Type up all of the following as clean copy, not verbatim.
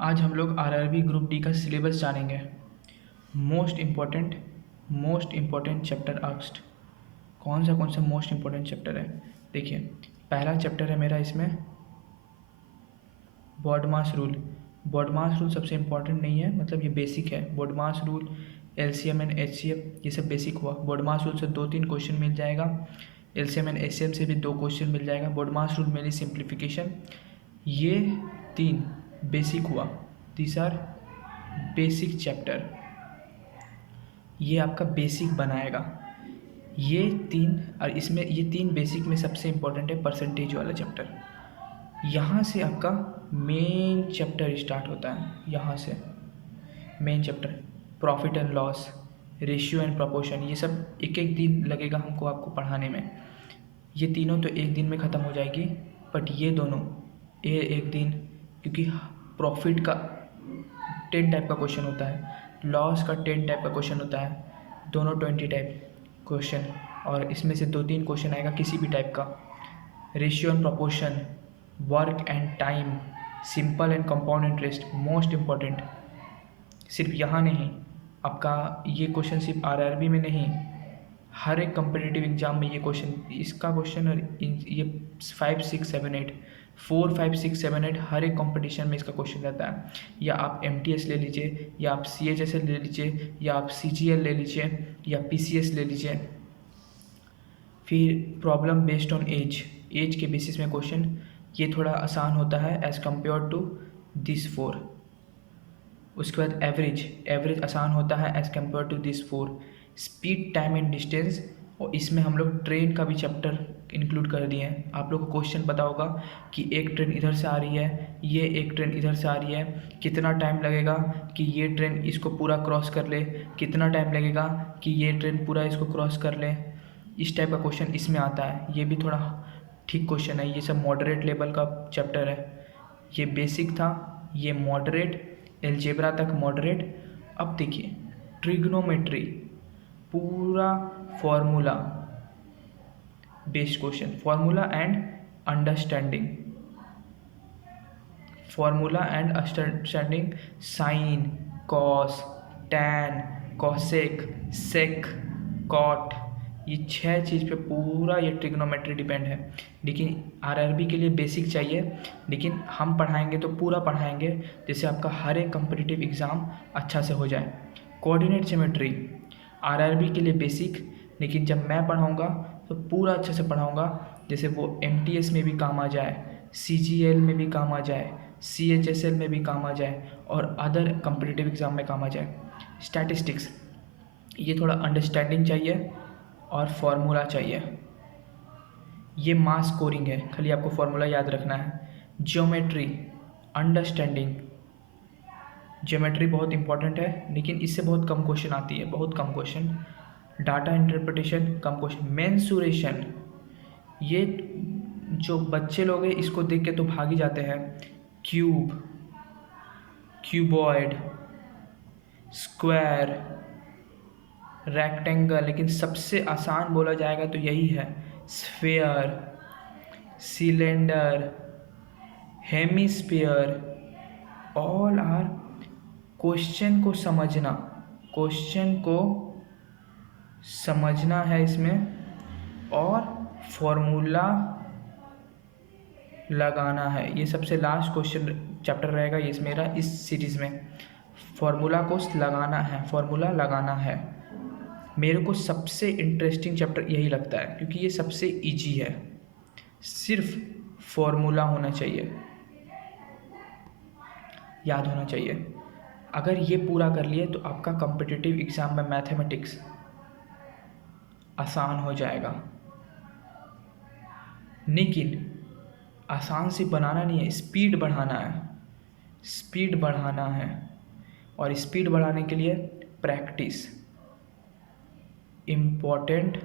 आज हम लोग आरआरबी ग्रुप डी का सिलेबस जानेंगे। Most important chapter asked. कौन सा मोस्ट इम्पॉर्टेंट चैप्टर है? देखिए, पहला चैप्टर है मेरा इसमें बॉडमास रूल। बॉडमास रूल सबसे इम्पॉर्टेंट नहीं है, मतलब ये बेसिक है। BODMAS rule, LCM and HCF, ये सब बेसिक हुआ। बॉडमास रूल से 2-3 क्वेश्चन मिल जाएगा। एलसीएम एंड एचसीएफ से भी 2 क्वेश्चन मिल जाएगा। बॉडमास रूल मेरी सिंप्लीफिकेशन, ये 3 बेसिक हुआ। दीज आर बेसिक चैप्टर, ये आपका बेसिक बनाएगा। ये 3, और इसमें ये 3 बेसिक में सबसे इम्पोर्टेंट है परसेंटेज वाला चैप्टर। यहाँ से आपका मेन चैप्टर स्टार्ट होता है। यहाँ से main chapter profit and loss, ratio and proportion, ये सब एक एक दिन लगेगा हमको आपको पढ़ाने में। ये तीनों तो एक दिन में ख़त्म हो जाएगी, बट ये दोनों ये एक दिन, क्योंकि प्रॉफिट का 10 टाइप का क्वेश्चन होता है, लॉस का 10 टाइप का क्वेश्चन होता है, दोनों 20 टाइप क्वेश्चन, और इसमें से 2-3 क्वेश्चन आएगा किसी भी टाइप का। Ratio and proportion, work and time, simple and compound interest, most important. सिर्फ यहाँ नहीं, आपका ये क्वेश्चन सिर्फ आरआरबी में नहीं, हर एक कम्पिटिटिव एग्जाम में ये क्वेश्चन, इसका क्वेश्चन, और ये 5, 6, 7, 8, 4, 5, 6, 7, 8 हर एक कंपटीशन में इसका क्वेश्चन रहता है। या आप MTS ले लीजिए, या आप CHSL ले लीजिए, या आप CGL ले लीजिए, या PCS ले लीजिए। फिर प्रॉब्लम बेस्ड ऑन एज के बेसिस में क्वेश्चन, ये थोड़ा आसान होता है एज़ कम्पेयर टू दिस 4। उसके बाद एवरेज आसान होता है as compare to this 4। Speed, time and distance, और इसमें हम लोग ट्रेन का भी चैप्टर इंक्लूड कर दिए हैं। आप लोग को क्वेश्चन पता होगा कि एक ट्रेन इधर से आ रही है, ये एक ट्रेन इधर से आ रही है, कितना टाइम लगेगा कि ये ट्रेन इसको पूरा क्रॉस कर ले, कितना टाइम लगेगा कि ये ट्रेन पूरा इसको क्रॉस कर ले। इस टाइप का क्वेश्चन इसमें आता है। ये भी थोड़ा ठीक क्वेश्चन है। ये सब मॉडरेट लेवल का चैप्टर है। ये बेसिक था, ये मॉडरेट, एलजेब्रा तक मॉडरेट। अब देखिए ट्रिग्नोमेट्री, पूरा formula based question, formula and understanding, sine, cos, tan, cosec, sec, cot, ये 6 चीज़ पे पूरा ये ट्रिग्नोमेट्री डिपेंड है। लेकिन आरआरबी के लिए बेसिक चाहिए, लेकिन हम पढ़ाएंगे तो पूरा पढ़ाएंगे जिससे आपका हर एक कम्पिटिटिव एग्ज़ाम अच्छा से हो जाए। कोऑर्डिनेट ज्योमेट्री आरआरबी के लिए बेसिक, लेकिन जब मैं पढ़ाऊँगा तो पूरा अच्छे से पढ़ाऊँगा जैसे वो MTS में भी काम आ जाए, CGL में भी काम आ जाए, CHSL में भी काम आ जाए, और अदर कम्पिटिटिव एग्ज़ाम में काम आ जाए। स्टैटिस्टिक्स, ये थोड़ा अंडरस्टैंडिंग चाहिए और फार्मूला चाहिए। ये मास स्कोरिंग है, खाली आपको फार्मूला याद रखना है। ज्योमेट्री, अंडरस्टैंडिंग, ज्योमेट्री बहुत इंपॉर्टेंट है, लेकिन इससे बहुत कम क्वेश्चन आती है, बहुत कम क्वेश्चन। डाटा इंटरप्रिटेशन कम क्वेश्चन। मेंसुरेशन, ये जो बच्चे लोग हैं इसको देख के तो भाग ही जाते हैं। क्यूब, क्यूबॉइड, स्क्वायर, रेक्टेंगल, लेकिन सबसे आसान बोला जाएगा तो यही है। Sphere, cylinder, hemisphere, all are question को समझना है इसमें, और फॉर्मूला लगाना है। ये सबसे लास्ट क्वेश्चन चैप्टर रहेगा ये मेरा इस सीरीज़ में। फॉर्मूला को लगाना है। मेरे को सबसे इंटरेस्टिंग चैप्टर यही लगता है, क्योंकि ये सबसे इजी है। सिर्फ फॉर्मूला होना चाहिए, याद होना चाहिए। अगर ये पूरा कर लिए तो आपका कॉम्पिटिटिव एग्ज़ाम में मैथमेटिक्स आसान हो जाएगा। लेकिन आसान से बनाना नहीं है, स्पीड बढ़ाना है। और स्पीड बढ़ाने के लिए प्रैक्टिस इम्पॉर्टेंट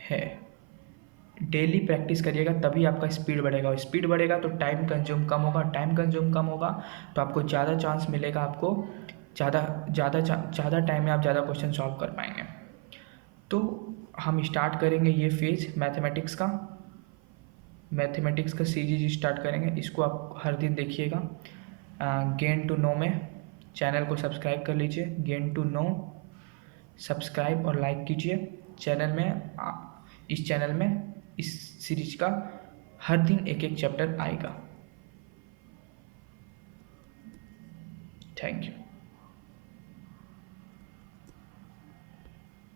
है। डेली प्रैक्टिस करिएगा तभी आपका स्पीड बढ़ेगा, और स्पीड बढ़ेगा तो टाइम कंज्यूम कम होगा, तो आपको ज़्यादा चांस मिलेगा, आपको ज़्यादा टाइम में आप ज़्यादा क्वेश्चन सॉल्व कर पाएंगे। तो हम स्टार्ट करेंगे ये फेज मैथमेटिक्स का सीरीज स्टार्ट करेंगे। इसको आप हर दिन देखिएगा। गेन टू नो में चैनल को सब्सक्राइब कर लीजिए। गेन टू नो सब्सक्राइब और लाइक कीजिए। चैनल में इस चैनल में इस सीरीज का हर दिन एक एक चैप्टर आएगा। Thank you.